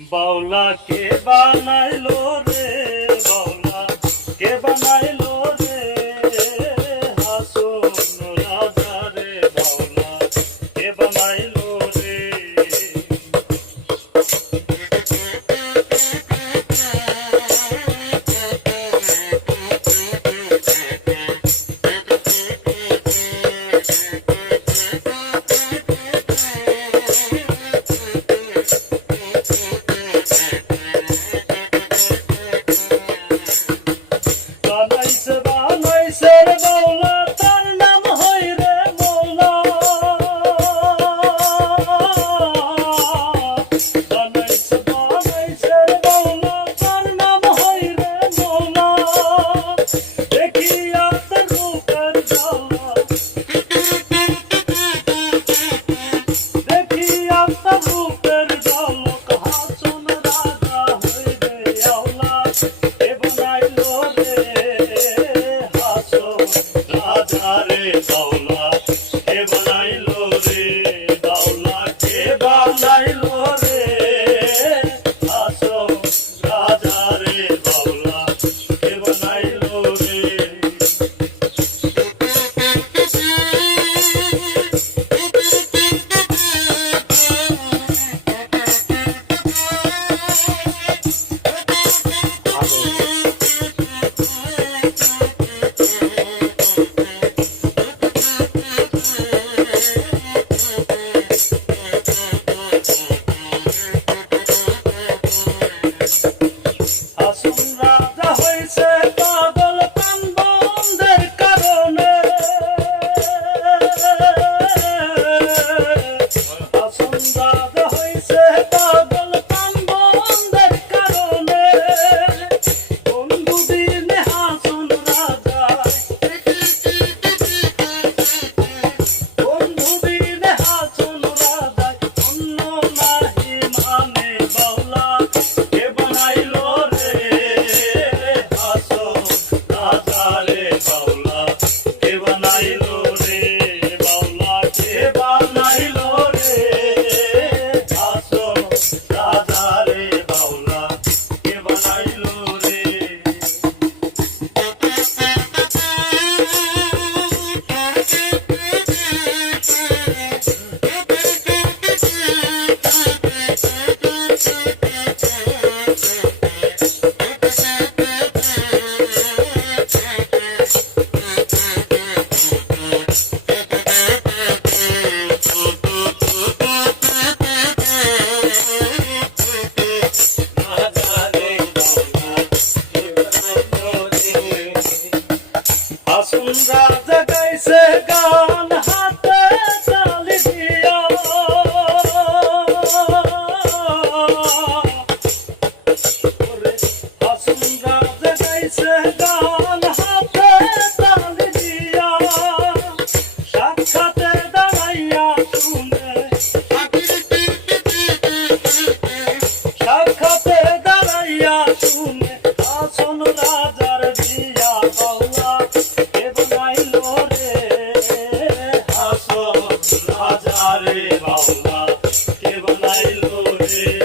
বাউলা কে বানাইলো রে বাউলা কে বানাইলো রে হাসন যায় Yes.